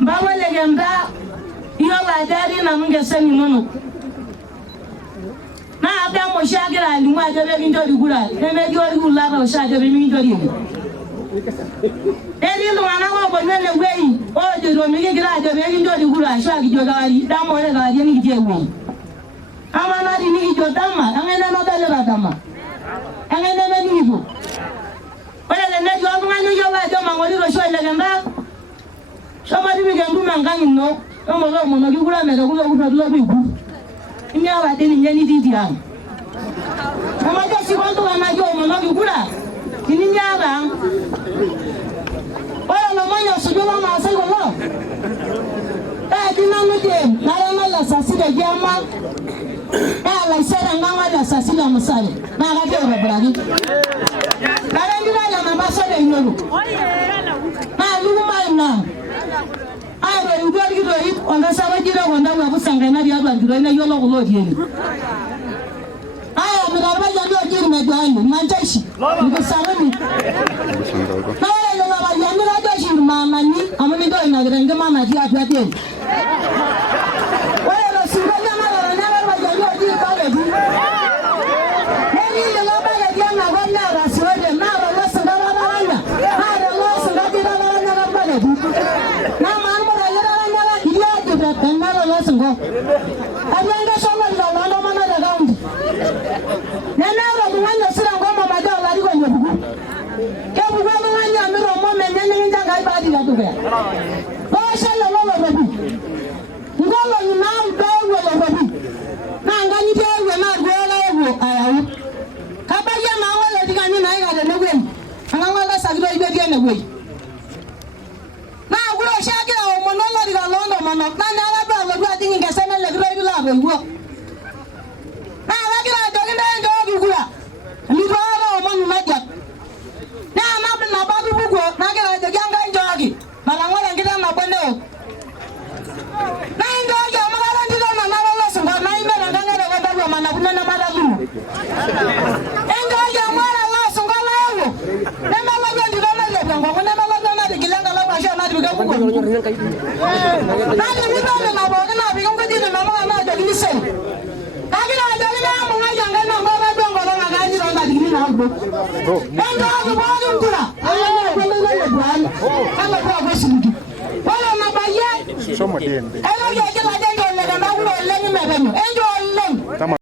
Mbawa legenda Iyolo dari na mungeseni mono. Na abia mo shagira alimu ajabe Pemikinjori Kura. Nemediori kula ba shaje Pemikinjori. Eri lo ana ko bonele wei. O de ro mi gira ajabe Pemikinjori Kura shagi jogari damo re ga ni gije wei. Amana ri ni jo dama, angena no dale ra dama. Angena na ni bo. Oya le ne jo ngani yo ba jo mangori ro shoi legenda. Somebody we can do mangani no. Omo lo mo no Kura me do ko lo bi ku. Ini awak ni nyeni di dia. Mama dia si bantu anak yo mo no Kura. Ini nyara. Oya no manya sujola ma sai ko lo. Kina muje na la sasi de jama. La sera ngama la sasi la musale. Na ga ke ro bragi. Na ngira la Nampaso de Iyolo. Na lu ma na. Ai ro ngori ro hit onda sawa jira onda wa kusanga na dia bandiro ina Iyolo ko lo dieni. Ai mraba ya ndo jiri medwani manjashi. Ngo sawa ni. Na wale na ba ya mra do shi mama ni amani do ina grenga mama dia apate. Wale lo singa na la na ba ya ndo jiri ka le di. Neri le lo ba ya dia na ba na ra so de na ba lo singa ba ba na. Ha de lo singa di ba ba na ba le di. Na ma mo ra ya ra na la dia de ba na lo singa. Abanga so ma la na ma na da gaundi. Na na ro mo na sira ngoma ma da la ri ko nyobugu. Ke bu ba mo nya mi ro mo me ne ne nja ga ba di la to be. O shalla lo lo bi. Ngolo ni na do wo lo bi. Na nga ni de we na go la wo ayawo. Ka ba ya ma wo le di ga ni na ga de ne we. Anga nga sa gro ibe di ne we. Na gro sha ga o mo no lo di ga lo ndo mo no. Na na la ba lo gwa di ngi ga se na le gro ibe la bo wo. Na la gira de ne ndo bi Kura. Mi do ala o mo nu na ja. Na ba bi bugo na gira de ga nga njogi. Mala ngora ngida na bone o. Na ndo ga mo la ndi do na na lo sunga na ime na nga de ga ba na kuna na mala lu. Ndo ga mo la lo sunga la yo. Na ma la ndi do na le ngo na ma la na de kilanga la ba sha na de ga bugo. Na de mi do na bo na bi ngo di na ma na de ni sen. Na gira de na mo nga janga na ba ba do ngo na ga ni do na di ni na bo. Ndo ga bo do Kura. Kama kwa goshimiki. Wala na baye. Somo dende. Elo ya kila dende le na ulo le ni mebenu. Enjo le